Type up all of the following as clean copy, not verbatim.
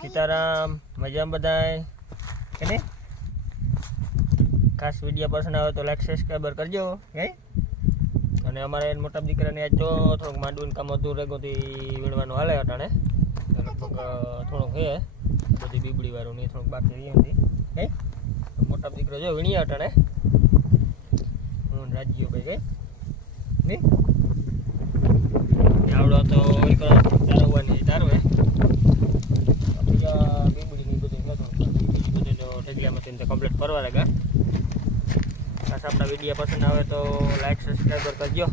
સીતારામ મજામાં બધાય કે નહીં? ખાસ વિડીયો પસંદ આવે તો લાઈક સબસ્ક્રાઈબર કરજો હે. અને અમારે મોટા દીકરાને આજ તો થોડુંક માંડવીનું કામ હતું રેગોથી વીણવાનું હાલે અટાણે લગભગ થોડુંક હે બધી બીબડી વાળું નહીં થોડુંક બાકી રહી હતી હે. મોટા દીકરો જો વીણીએ અટાણે હું રાજ્યો ભાઈ ગઈ નહીં આવડો તો તારવવાની તારવે બીબડીની બધી ઢગલામાંથી કમ્પ્લીટ કરવા લાગ્યા. ખાસ આપણા વિડીયો પસંદ આવે તો લાઈક સબસ્ક્રાઈબર કરજો.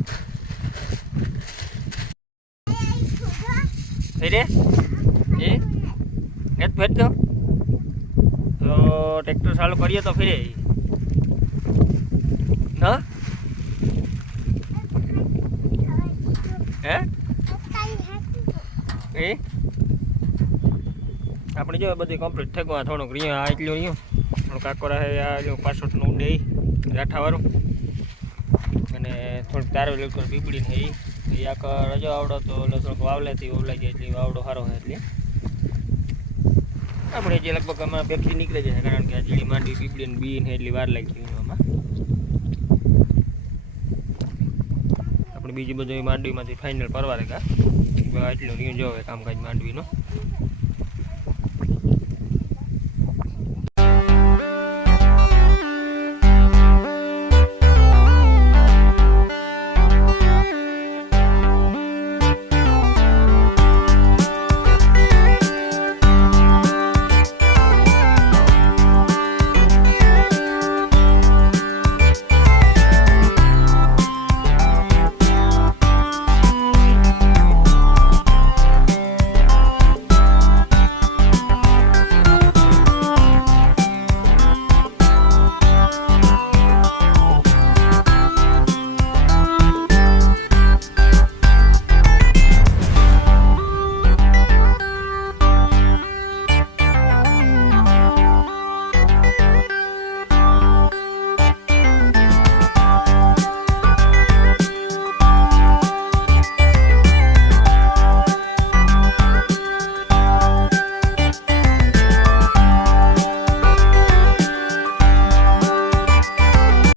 ફેરે એ નેટ ફેરતો તો ટ્રેક્ટર ચાલુ કરીએ તો ફેરે ના હે એ આપણે જો બધી કમ્પ્લીટ થકવા થોડુંક રહ્યું આ એટલું રહ્યું થોડુંક કાકોરા છે આ જો 65નું ઉડે રાઠાવાળું અને થોડુંક તારવેલ ઉપર બીબડી છે એ આખો રજો આવડો તો એટલે થોડુંક વાવલેથી ઓવલાઈ જાય એટલે વાવડો સારો છે એટલે આપણે જે લગભગ આમાં પેપસી નીકળી જાય કારણ કે આટલી માંડવી બીબડી ને બી ને એટલી વાર લાગી વીણવામાં. આપણે બીજી બધું માંડવીમાંથી ફાઇનલ પરવા રેગા એટલું રહ્યું જો કામકાજ માંડવીનું.